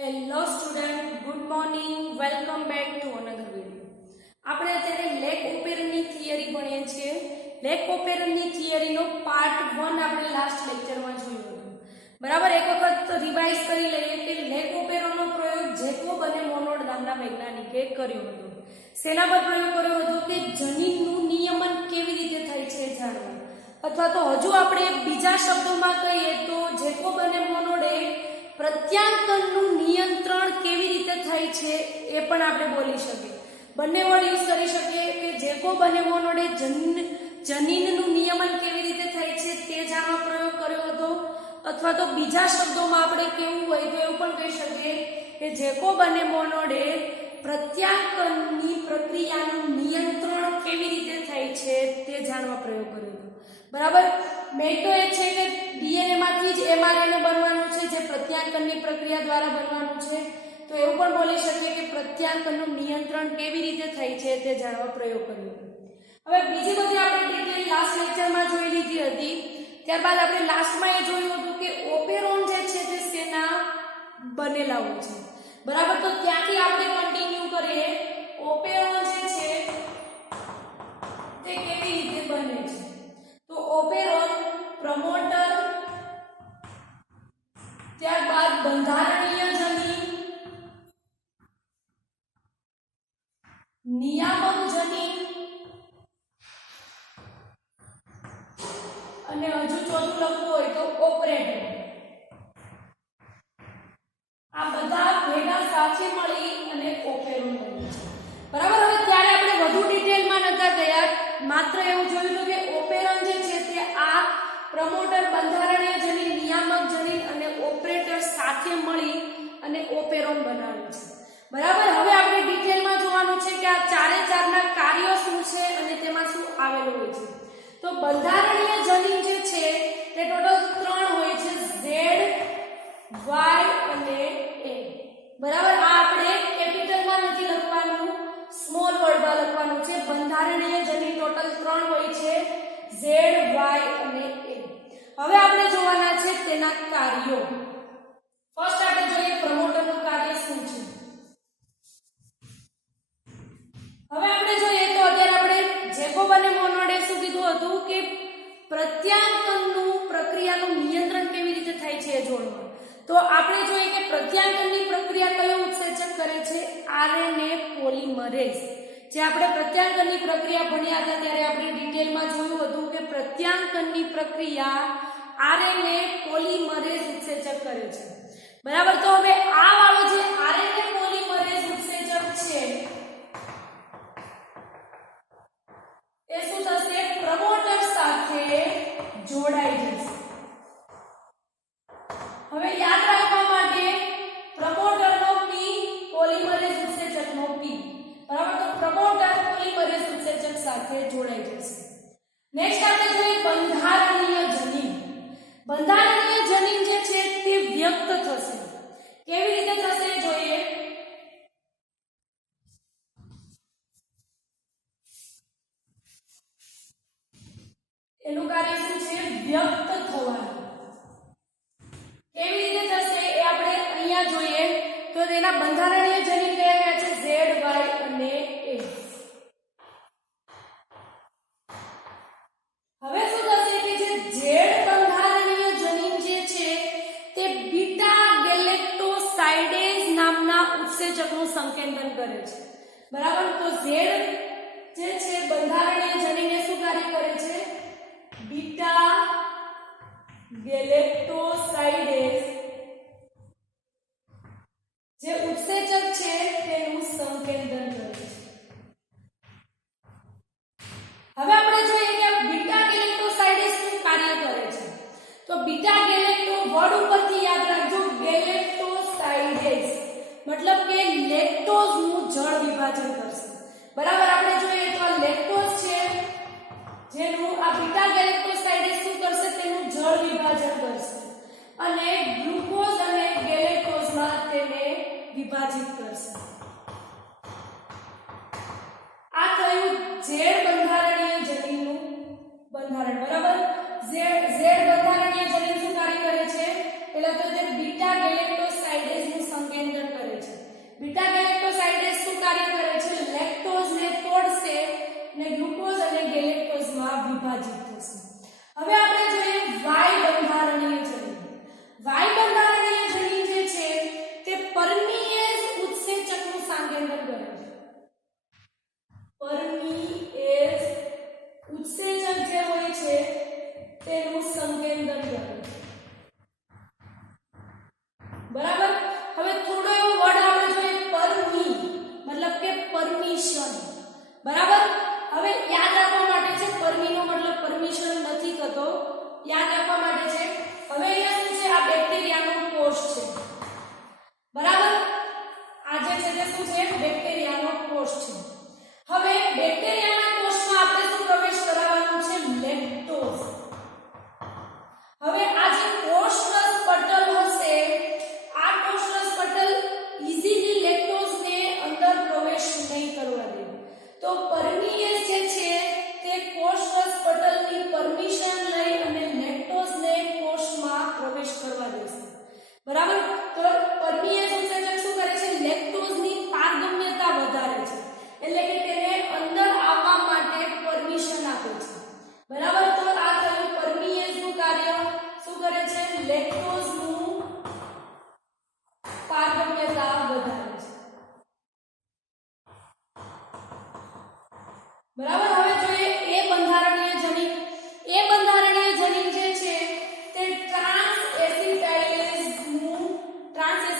Hello student, good morning. Welcome back to another video. આપણે અત્યારે lake ઓપેરનની theory ભણીએ છીએ. લેક ઓપેરનની થિયરીનો પાર્ટ 1 આપણે લાસ્ટ લેક્ચરમાં જોયું હતું. બરાબર, એક વખત રિવાઇઝ કરી લઈએ કે લેક ઓપેરનનો પ્રયોગ જેકોબ અને મોનોડ નામના વૈજ્ઞાનિકે કર્યો હતો. શેના પર પ્રયોગ કર્યો હતો કે જનીનનું નિયમન કેવી રીતે થાય છે જાણવું, અથવા તો હજુ આપણે બીજા શબ્દોમાં કહીએ તો જેકોબ અને મોનોડે પ્રત્યાંકનનું નિયંત્રણ કેવી રીતે થાય છે એ પણ આપણે બોલી શકીએ. બંને વર્ડ યુઝ કરી શકીએ કે જેકોબ અને મોનોડે જનીનનું નિયમન કેવી રીતે થાય છે તે જાણવા પ્રયોગ કર્યો હતો, અથવા તો બીજા શબ્દોમાં આપણે કેવું હોય તો એવું પણ કહી શકીએ કે જેકોબ અને મોનોડે પ્રત્યાંકનની પ્રક્રિયાનું નિયંત્રણ કેવી રીતે થાય છે તે જાણવા પ્રયોગ કર્યો હતો. બરાબર, મેં તો એ છે કે ડીએનએ માંથી જ એમઆરએનએ બનવાનું છે, જે પ્રત્યાંકનની પ્રક્રિયા દ્વારા બનવાનું છે. તો એવું પણ બોલી શકીએ કે પ્રત્યાંકનનું નિયંત્રણ કેવી રીતે થાય છે તે જાણવા પ્રયોગ કર્યો. હવે બીજી બધી આપણે ડિટેલ લાસ્ટ લેક્ચરમાં જોઈ લીધી હતી. ત્યારબાદ આપણે લાસ્ટમાં એ જોયું હતું કે ઓપેરોન જે છે તે શેના બનેલા હોય છે. બરાબર, તો ત્યાંથી આપણે કન્ટિન્યુ કરીએ. ઓપેરોન જે છે તે કેવી રીતે બને છે. તો ઓપેરોન પ્રમોટર, ત્યારબાદ બંધારણીય જનીન, નિયામક જનીન અને હજુ ચોથું લખવું હોય તો ઓપરેટર, આ બધા ભેગા સાથે મળી અને ઓપેરોન બને છે. બરાબર, હવે ત્યારે આપણે વધુ ડિટેલમાં નતા ગયા, માત્ર એવું જોયું કે ઓપેરોન જે છે તે આ પ્રમોટર, બંધારણીય જનીન, નિયામક જનીન અને ઓપરેટર સાથે મળી અને ઓપેરોન બનાવે છે. બરાબર, હવે આપણે ડિટેલમાં જોવાનું છે કે આ ચારે ચારના કાર્યો શું છે અને તેમાં શું આવેલું હોય છે. તો બંધારણીય જનીન જે છે તે ટોટલ 3 હોય છે, Z, Y અને A. બરાબર, આ આપણે કેપિટલમાં નથી લખવાનું, સ્મોલ વર્ડમાં લખવાનું છે. બંધારણીય જનીન ટોટલ 3 હોય છે, Z, Y અને A. હવે આપણે જોવાના છે તેના કાર્યો. ફર્સ્ટ આપણે જોઈએ પ્રમોટરનું કાર્ય શું છે. હવે આપણે જોઈએ તો અત્યારે આપણે જેકોબ અને મોનોડે શું કીધું હતું કે પ્રત્યાંકનનું પ્રક્રિયાનું નિયંત્રણ કેવી રીતે થાય છે એ જોવાનું. તો આપણે જોઈએ કે પ્રત્યાંકનની પ્રક્રિયા કયો ઉત્સેચક કરે છે? RNA polymerase. જે આપણે પ્રત્યાંકનની પ્રક્રિયા ભણ્યા હતા ત્યારે આપણે ડિટેલમાં જોયું હતું કે પ્રત્યાંકનની પ્રક્રિયા આરએનએ પોલિમરેઝ ઉત્સેચક કરે છે. બરાબર, તો હવે આ વાળો જે આરએનએ પોલિમરેઝ ઉત્સેચક છે એ શું થશે? પ્રમોટર સાથે જોડાઈ જશે. હવે યાદ રાખવા માટે પ્રમોટરનો P, પોલિમરેઝ ઉત્સેચકનો P. બરાબર, તો પ્રમોટર પોલિમરેઝ ઉત્સેચક સાથે જોડાઈ જશે. નેક્સ્ટ આપણે જોઈએ બંધારણીય જનીન. બંધારણીય જનીન જે છે તે વ્યક્ત થશે. કેવી રીતે થશે જોઈએ. એનું કાર્ય શું છે? વ્યક્ત થવાનું. કેવી રીતે થશે એ આપણે અહીંયા જોઈએ તો તેના બંધારણીય જનીન કયા છે? Z, Y અને A. હવે શું થશે કે જે Z બંધારણીય જનીન જે છે તે બીટા ગેલેક્ટોસાઇડેઝ નામના ઉત્સેચકનું સંકેંદન કરે છે. બરાબર, તો Z જે છે બંધારણીય જનીન એ શું કાર્ય કરે છે? બીટા ગેલેક્ટોસાઇડેઝ જે ઉત્સેચક છે તેનું સંકેંદન કરે છે. હવે આપણે જોઈએ કે બીટા ગેલેક્ટોસાઇડેઝ શું કાર્ય કરે છે. તો બીટા ગેલેક્ટો વર્ડ ઉપરથી યાદ રાખજો, ગેલેક્ટોસાઇડેઝ મતલબ કે લેક્ટોઝનું જળ વિભાજન કરશે. બરાબર, આપણે જોઈએ તો આ લેક્ટોઝ છે જેનું આ બીટા ગેલેક્ટોસાઇડેઝ શું કરશે? તેનું જળ વિભાજન કરશે અને ગ્લુકોઝ અને ગેલેક્ટોઝમાં તેને વિભાજિત કરશે. આ થયું Z બંધારણીય જનીનનું બંધારણ. બરાબર, Z બંધારણીય જનીન શું કાર્ય કરે છે? એટલે તો જે બીટા ગેલેક્ટોસાઇડેઝનું સંકેંદન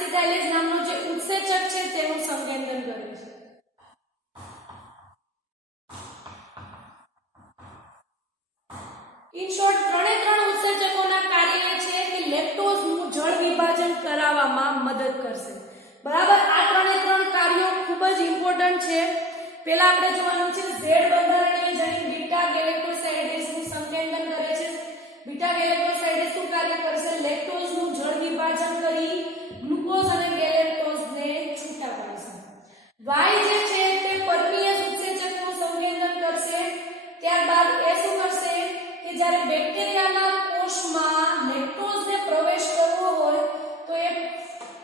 એસિટાઇલેઝ નામનો જે ઉત્સેચક છે તેનું સંકેન્દ્ર કરે છે. ઇન શોર્ટ ત્રણ ઉત્સેચકોના કાર્ય છે કે લેક્ટોઝનું જળ વિભાજન કરાવવામાં મદદ કરશે. બરાબર, આ ત્રણ કાર્યો ખૂબ જ ઇમ્પોર્ટન્ટ છે. પહેલા આપણે જોવાનું છે ઝેડ બંધારણીય જનીન બીટા ગેલેક્ટોસાઇડેઝનું સંકેન્દ્ર કરે છે. બીટા ગેલેક્ટોસાઇડેઝ શું કાર્ય કરશે? લેક્ટોઝનું જળ વિભાજન કરી ગ્લુકોઝ અને ગેલેક્ટોઝને છૂટા પાડશે. વાય જે છે તે પરમીયસ ઉત્સેચકનું સંકેન્દ્ર કરશે. ત્યારબાદ એ શું કરશે કે જ્યારે બેક્ટેરિયાના કોષમાં લેક્ટોઝને પ્રવેશ કરવો હોય તો એ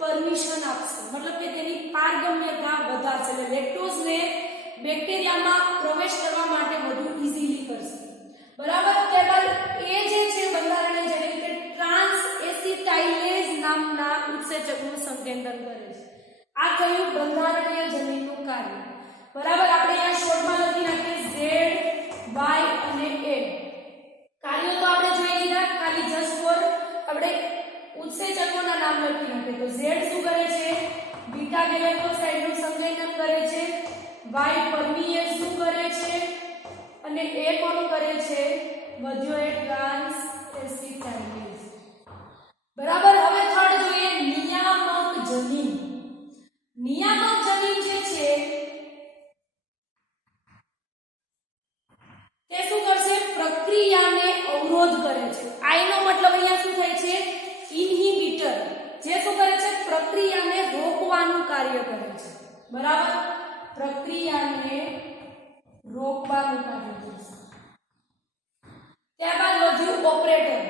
પરમિશન આપશે, મતલબ કે તેની પારગમ્યતા વધારશે. એટલે લેક્ટોઝને બેક્ટેરિયામાં પ્રવેશ કરવા માટે વધુ ઈઝીલી કરશે. બરાબર, ત્યારબાદ એ જે છે બંધારણીય જનીન તે ટ્રાન્સ એસિટાઇલેઝ નામના ઉત્સેચકનું સંકેન્દ્ર કરે છે. આ કયું બંધારણીય જનીનનું કાર્ય. બરાબર, આપણે અહીંયા શોર્ટમાં લખી નાખીએ ઝેડ, વાય અને એ. કાર્યો તો આપણે જોઈ લીધા, ખાલી જસ્ટ ફોર આપણે ઉત્સેચકોના નામ લખી નાખીએ. તો ઝેડ શું કરે છે? બીટા ગેલેક્ટોસાઇડનું સંકેન્દ્ર કરે છે. વાય પરમીયસ શું કરે છે? અને એ કોણ કરે છે? વધ્યો એ ટ્રાન્સ એસિટાઇલેઝ. બરાબર, હવે થર્ડ જોઈએ નિયામક જનીન. નિયામક જનીન જે છે તે શું કરશે? પ્રક્રિયાને અવરોધ કરે છે. આઈનો મતલબ અહીંયા શું થાય છે? ઇન્હિબિટર. જે શું કરે છે? પ્રક્રિયાને રોકવાનું કાર્ય કરે છે. બરાબર, પ્રક્રિયાને રોકવાનું કાર્ય કરશે. ત્યારબાદ વધ્યું ઓપરેટર.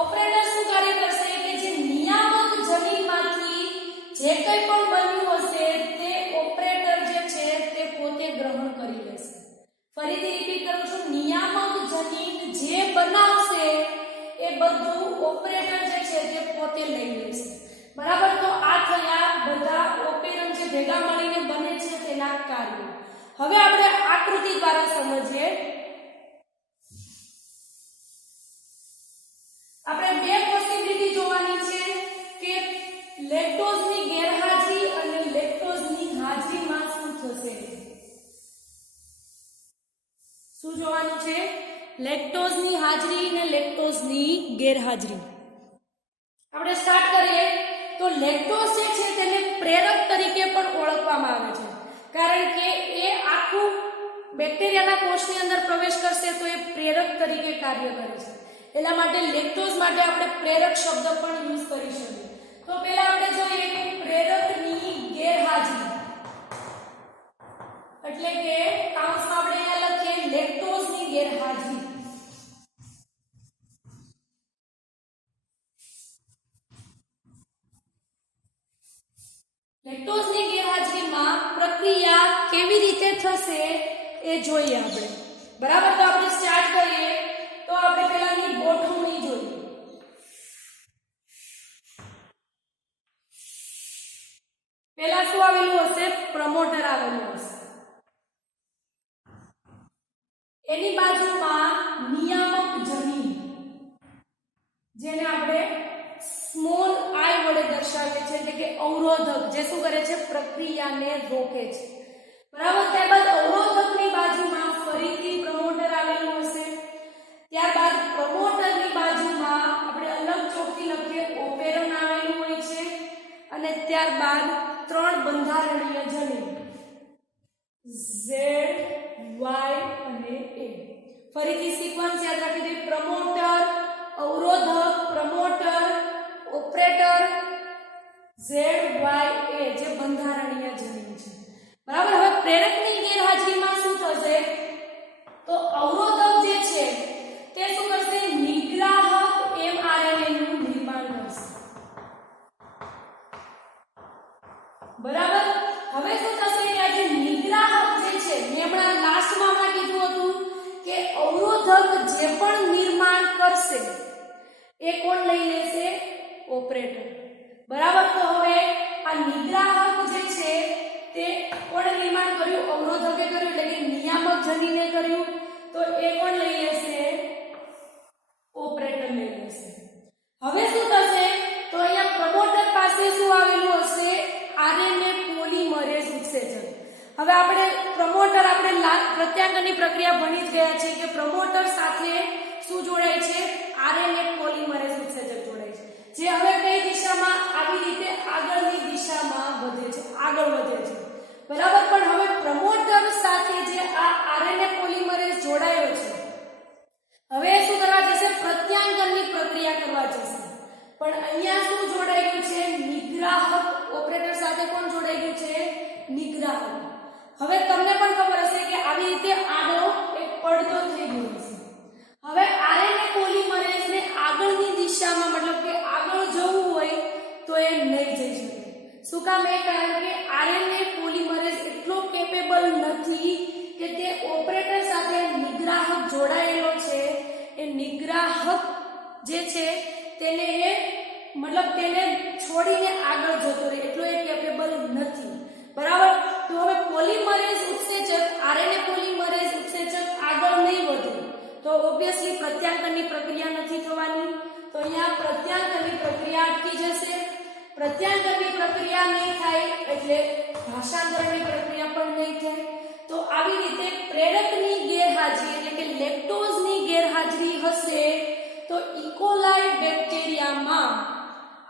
ઓપરેટર શું કાર્ય કરશે કે જે નિયામક જનીનમાંથી જે કંઈ પણ બન્યું હશે તે ઓપરેટર જે છે તે પોતે ગ્રહણ કરી લેશે. ફરીથી રિપીટ કરું છું, નિયામક જનીન જે બનાવશે એ બધું ઓપરેટર જે છે તે પોતે લઈ લેશે. બરાબર, તો આ થયા બધા ઓપેરન જે ભેગા મળીને બને છે તેના કાર્યો. હવે આપણે આકૃતિ દ્વારા સમજીએ. આપણે બે પોસિબિલિટી જોવાની છે કે લેક્ટોઝની ગેરહાજરી અને લેક્ટોઝની હાજરીમાં શું થશે. શું જોવાનું છે? લેક્ટોઝની હાજરી અને લેક્ટોઝની ગેરહાજરી. આપણે સ્ટાર્ટ કરીએ તો લેક્ટોઝ જે છે તેને પ્રેરક તરીકે પણ ઓળખવામાં આવે છે, કારણ કે એ આખું બેક્ટેરિયાના કોષની અંદર પ્રવેશ કરશે તો એ પ્રેરક તરીકે કાર્ય કરે છે. એટલા માટે લેક્ટોઝ માટે આપણે પ્રેરક શબ્દ પણ યુઝ કરી શકીએ. તો પહેલા આપણે જોઈએ કે પ્રેરકની ગેરહાજરી એટલે કે કૌંસમાં આપણે અહીંયા લખીએ લેક્ટોઝની ગેરહાજરી. લેક્ટોઝની ગેરહાજરીમાં પ્રક્રિયા કેવી રીતે થશે એ જોઈએ આપણે. બરાબર, તો આપણે સ્ટાર્ટ કરીએ તો આપણે પહેલાની ગોઠવણી જોઈએ. પહેલા શું આવેલું હશે? પ્રમોટર આવેલું હશે. એની બાજુમાં નિયામક જનીન, જેને આપણે સ્મોલ આઈ વડે દર્શાવીએ છીએ, એટલે કે અવરોધક, જે શું કરે છે? પ્રક્રિયાને રોકે છે. બરાબર, ત્યારબાદ અવરોધકની બાજુમાં ફરીથી પ્રમોટર આવેલું હશે. ત્યારબાદ પ્રમોટરની બાજુમાં આપણે અલગ ચોકથી લખીએ ઓપેરન આવેલું હોય છે. અને ત્યારબાદ ત્રણ બંધારણીય જનીન ઝેડ, વાય અને એ. ફરીથી સિક્વન્સ યાદ રાખી દઈએ. પ્રમોટર, અવરોધક, પ્રમોટર, ઓપરેટર, ઝેડ, વાય, એ જે બંધારણીય જનીન છે. બરાબર, હવે પ્રેરકની ગેરહાજરીમાં શું થશે? તો અવરોધક જે છે તે શું કરશે? નિગ્રાહક mRNA નું નિર્માણ કરશે. બરાબર, હવે શું થશે કે આ જે નિગ્રાહક જે છે, મેં હમણાં લાસ્ટમાં કીધું હતું કે અવરોધક જે પણ નિર્માણ કરશે એ કોણ લઈ લેશે? ઓપરેટર. બરાબર, તો હવે આ નિગ્રાહક જે છે તે કોણે નિર્માણ કર્યું? અવરોધકે કર્યું, એટલે કે નિયામક જનીને કર્યું. તો એ કોણ લઈ લેશે? ઓપરેટર લઈ લેશે. હવે હવે આપણે પ્રમોટર પ્રત્યાંગનની પ્રક્રિયા ભણી જ ગયા છે કે પ્રમોટર સાથે શું જોડાય છે આરએનએ પોલિમરેઝ ઉત્સેચક જોડાય છે જે હવે કઈ દિશામાં આવી રીતે આગળની દિશામાં વધે છે આગળ વધે છે બરાબર પણ હવે પ્રમોટર સાથે જે આ આરએનએ પોલિમરેઝ જોડાયો છે હવે શું કરવા જશે પ્રત્યાંગનની પ્રક્રિયા કરવા જશે પણ અહીંયા શું જોડાઈ ગયું છે નિગ્રાહક ઓપરેટર સાથે કોણ જોડાઈ ગયું છે નિગ્રાહક હવે તમને પણ ખબર હશે કે આવી રીતે આનો એક પડદો થઈ ગયો છે હવે આરએનએ પોલિમરેઝને આગળની દિશામાં મતલબ કે આગળ જવું હોય તો એ નહીં જઈ શકે શું કામ એ કારણ કે આરએનએ પોલિમરેઝ એટલો કેપેબલ નથી કે તે ઓપરેટર સાથે નિગ્રાહક જોડાયેલો છે એ નિગ્રાહક જે છે તેને મતલબ તેને છોડીને આગળ જતો રહે એટલો એ કેપેબલ નથી બરાબર તો હવે પોલિમરેઝ ઉત્સેચક આરએનએ પોલિમરેઝ ઉત્સેચક આગળ નહીં વધે તો ઓબ્વિયસલી પ્રત્યાંગનની પ્રક્રિયા નથી થવાની તો અહીંયા પ્રત્યાંગનની પ્રક્રિયા અટકી જશે પ્રત્યાંગનની પ્રક્રિયા નહીં થાય એટલે ભાષાંતરણની પ્રક્રિયા પણ નહીં થાય તો આવી રીતે પ્રેરકની ગેરહાજરી એટલે કે લેક્ટોઝની ગેરહાજરી હશે તો ઇકોલાઈ બેક્ટેરિયામાં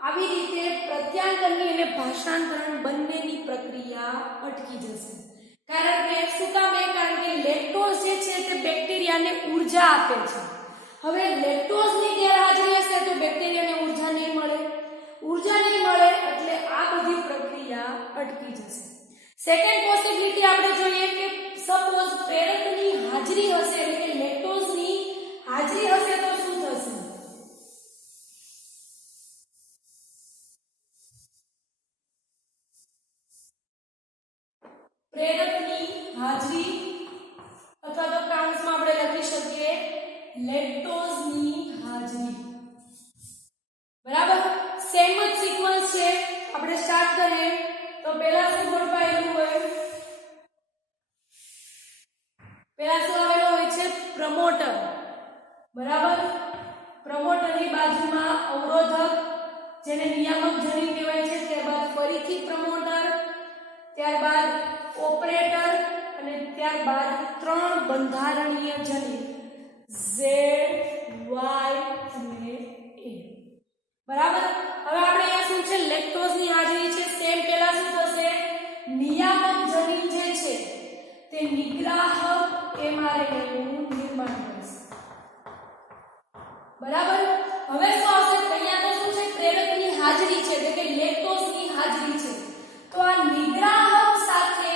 આવી રીતે પ્રત્યાંગનની અને ભાષાંતરણ બંનેની પ્રક્રિયા અટકી જશે કારણ કે શું કામ એ કારણ કે લેક્ટોઝ જે છે તે બેક્ટેરિયાને ઊર્જા આપે છે હવે લેક્ટોઝની ગેરહાજરી હશે તો બેક્ટેરિયાને ઊર્જા નહીં મળે એટલે આ બધી પ્રક્રિયા અટકી જશે સેકન્ડ પોસિબિલિટી આપણે જોઈએ કે સપોઝ પ્રેરકની હાજરી હશે એટલે કે લેક્ટોઝની હાજરી હશે તો શું થશે પ્રેરકની હાજરી અથવા તો કાઉન્સમાં આપણે લખી શકીએ લેક્ટોઝની હાજરી બરાબર સેમ જ સિક્વન્સ છે આપણે સ્ટાર્ટ કરીએ તો પહેલા શું ગોઠવાયેલું હોય પહેલા શું આવેલો હોય છે પ્રમોટર બરાબર પ્રમોટરની બાજુમાં અવરોધક જેને નિયામક જનીન કહેવાય છે ત્યારબાદ ફરીથી પ્રમોટર ત્યારબાદ ઓપરેટર અને ત્યારબાદ ત્રણ બંધારણીય જનીન Z Y અને A બરાબર હવે આપણે અહીંયા શું છે લેક્ટોઝની હાજરી છે સેમ પહેલા શું થશે નિયામક જનીન જે છે તે નિગ્રાહક mRNA નું નિર્માણ કરશે બરાબર હવે શું આવશે અહીંયા તો શું છે પ્રેરકની હાજરી છે એટલે કે લેક્ટોઝની હાજરી છે તો આ નિગ્રાહક સાથે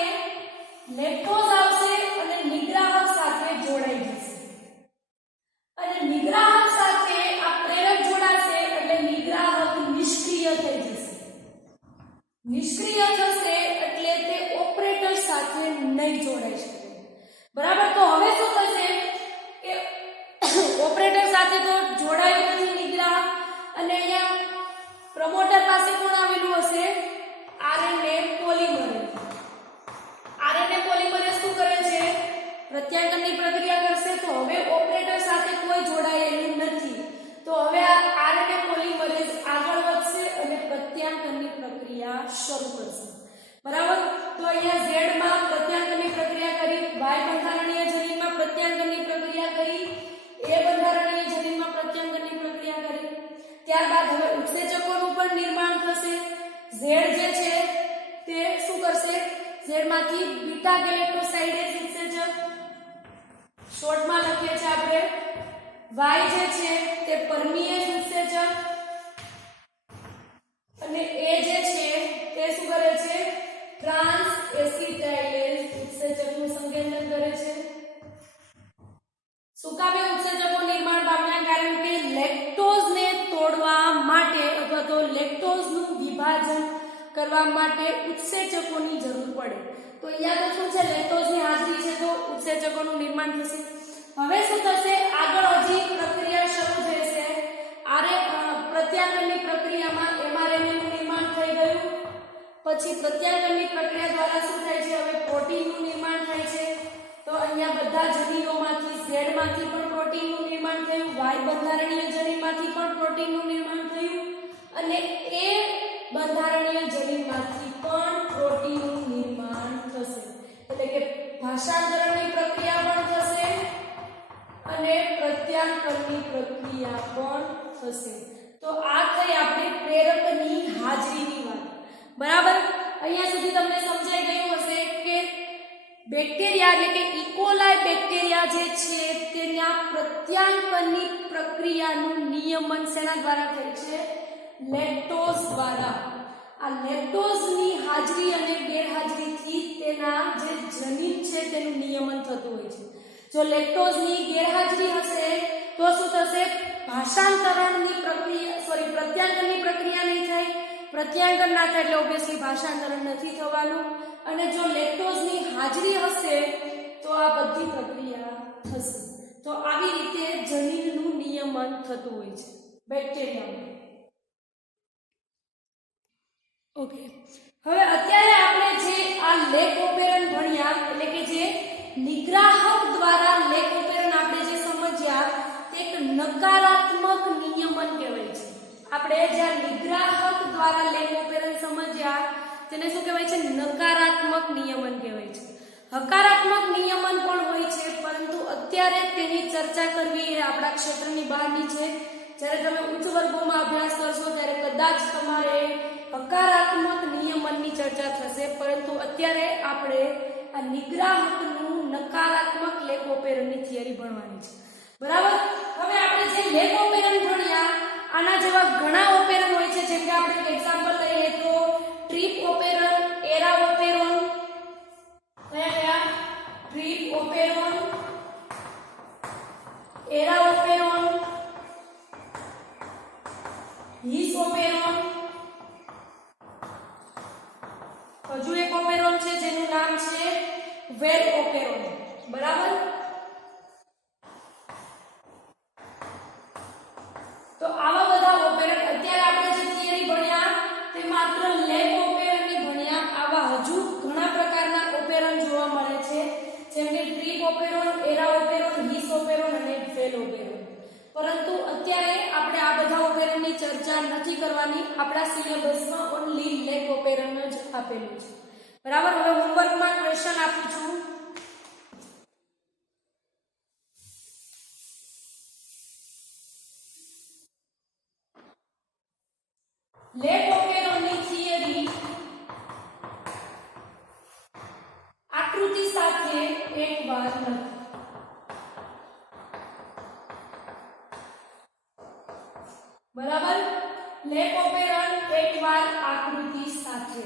લેક્ટોઝ આવશે અને નિગ્રાહક સાથે જોડાઈ જશે અને નિગ્રાહક સાથે આ પ્રેરક જોડાશે એટલે નિગ્રાહક નિષ્ક્રિય થઈ જશે નિષ્ક્રિય થશે એટલે તે ઓપરેટર સાથે નહીં જોડાઈ શકે બરાબર તો હવે શું થશે કે ઓપરેટર સાથે તો જોડાયું નથી નિગ્રાહક અને અહીંયા પ્રમોટર પાસે કોણ આવેલું હશે આરએનએ પોલિમરેઝ શું કરે છે પ્રત્યાંગનની પ્રક્રિયા કરશે તો હવે ઓપરેટર સાથે કોઈ જોડાયેલું નથી તો હવે આ આરએનએ પોલિમરેઝ આગળ વધશે અને પ્રત્યાંગનની પ્રક્રિયા શરૂ કરશે બરાબર તો અહીંયા Z માં પ્રત્યાંગનની પ્રક્રિયા કરી Y બંધારણીય જનીનમાં પ્રત્યાંગનની પ્રક્રિયા કરી A બંધારણીય જનીનમાં પ્રત્યાંગનની પ્રક્રિયા કરી ત્યારબાદ હવે ઉત્સેચકોનું પણ નિર્માણ થશે Z જે છે તે શું કરશે Z માંથી બીટા ગેલેક્ટોસાઇડેઝ ઉત્સેચક શોર્ટમાં લખીએ છીએ આપણે Y જે છે તે પરમિયેઝ ઉત્સેચક અને A જે છે તે શું કરે છે ટ્રાન્સ એસિટાઇલેઝ ઉત્સેચકનું સંકેંદ્રણ કરે છે શું કામે ઉત્સેચકો નિર્માણ પામ્યા કારણ કે લેક્ટોઝને તોડવા માટે અથવા તો લેક્ટોઝનું વિભાજન કરવા માટે ઉત્સેચકોની જરૂર પડે તો અહીંયા તો શું છે લેક્ટોઝની હાજરી છે તો ઉત્સેચકોનું નિર્માણ થશે હવે શું થશે આગળ હજી પ્રક્રિયા શરૂ થશે પ્રત્યાંગનની પ્રક્રિયામાં mRNA નું નિર્માણ થઈ ગયું પછી પ્રત્યાંગનની પ્રક્રિયા દ્વારા શું થાય છે હવે પ્રોટીનનું નિર્માણ થાય છે તો અહીંયા બધા જનીનોમાંથી Z માંથી પણ પ્રોટીનનું નિર્માણ થયું Y બંધારણીય જનીનમાંથી પણ પ્રોટીનનું નિર્માણ થયું અને A બંધારણીય જનીનમાંથી પણ પ્રોટીનનું નિર્માણ થશે ભણ્યા પણ થશે. તો આ થઈ આપણી પ્રેરકની હાજરીની વાત. બરાબર, અહીંયા સુધી તમને સમજાઈ ગયું હશે કે બેક્ટેરિયા એટલે કે ઇકોલાઈ બેક્ટેરિયા જે છે તેના પ્રત્યાંકનની પ્રક્રિયાનું નિયમન શેના દ્વારા થાય છે? લેક્ટોઝ દ્વારા. આ લેક્ટોઝની હાજરી અને ગેરહાજરીથી તેના જે જનીન છે તેનું નિયમન થતું હોય છે. જો લેક્ટોઝની ગેરહાજરી હશે તો શું થશે? ભાષાંતરણની પ્રક્રિયા પ્રત્યાંકનની પ્રક્રિયા નહીં થાય. પ્રત્યાંકન ના થાય એટલે ઓબ્વિયસલી ભાષાંતરણ નથી થવાનું. અને જો લેક્ટોઝની હાજરી હશે તો આ બધી પ્રક્રિયા થશે. તો આવી રીતે જનીનનું નિયમન થતું હોય છે બેક્ટેરિયામાં. ઓકે, હવે અત્યારે આપણે જે આ લેક ઓપેરન ભણ્યા એટલે કે જે નિગ્રાહક દ્વારા લેક ઓપેરન આપણે જે સમજ્યા તે એક નકારાત્મક નિયમન કહેવાય છે. આપણે જ્યાં નિગ્રાહક દ્વારા લેક ઓપેરન સમજ્યા તેને શું કહેવાય છે? નકારાત્મક નિયમન કહેવાય છે. હકારાત્મક નિયમન પણ હોય છે, પરંતુ અત્યારે તેની ચર્ચા કરવી એ આપણા ક્ષેત્રની બહારની છે. જ્યારે તમે ઉચ્ચ વર્ગોમાં અભ્યાસ કરશો ત્યારે કદાચ તમારે હકારાત્મક નિયમનની ચર્ચા થશે, પરંતુ અત્યારે આપણે આ નિગ્રાહકનું નકારાત્મક લેક ઓપેરનની થિયરી ભણવાની છે. બરાબર, હવે આપણે જે લેક ઓપેરન ભણ્યા આના જેવા ઘણા ઓપેરન હોય છે. જેમ કે આપણે એક્ઝામ્પલ લઈએ તો ટ્રીપ ઓપેરન, એરા ઓપેરન, કયા ટ્રીપ ઓપેરન, એરા ઓપેરન, હિસ ઓપેરન, હજુ એક ઓપેરન છે જેનું નામ છે વેલ ઓપેરન. બરાબર, તો આવા બધા ઓપેરન અત્યારે આપણે જે થિયરી ભણ્યા તે માત્ર લેક ઓપેરનની ભણ્યા. આવા હજુ ઘણા પ્રકારના ઓપેરન જોવા મળે છે, જેમ કે ટ્રીપ ઓપેરન, એરા ઓપેરન, હિસ ઓપેરન અને વેલ ઓપેરન. પરંતુ અત્યારે આપણે આ બધા ઓપેરનની ચર્ચા નથી કરવાની. આપણા સિલેબસમાં ઓન્લી લેક ઓપેરન જ આપેલું છે. બરાબર, હવે હોમવર્કમાં ક્વેશ્ચન આપું છું. લેક ઓપેરનની થિયરી આકૃતિ સાથે એકવાર લખો. બરાબર, લેક ઓપેરન એકવાર આકૃતિ સાથે.